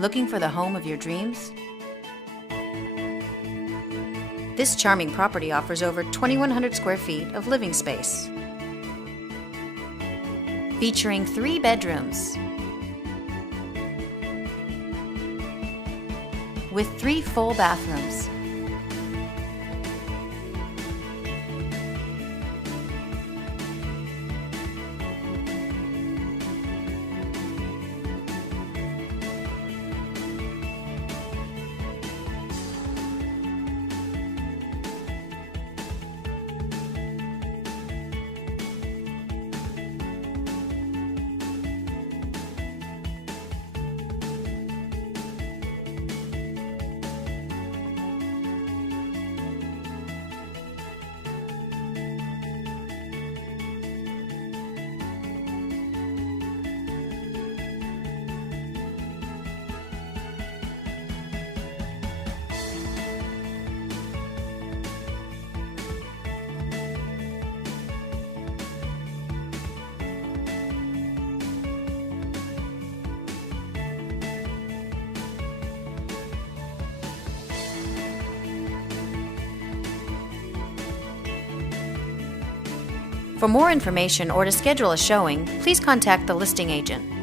Looking for the home of your dreams? This charming property offers over 2,100 square feet of living space, featuring 3 bedrooms with 3 full bathrooms. For more information or to schedule a showing, please contact the listing agent.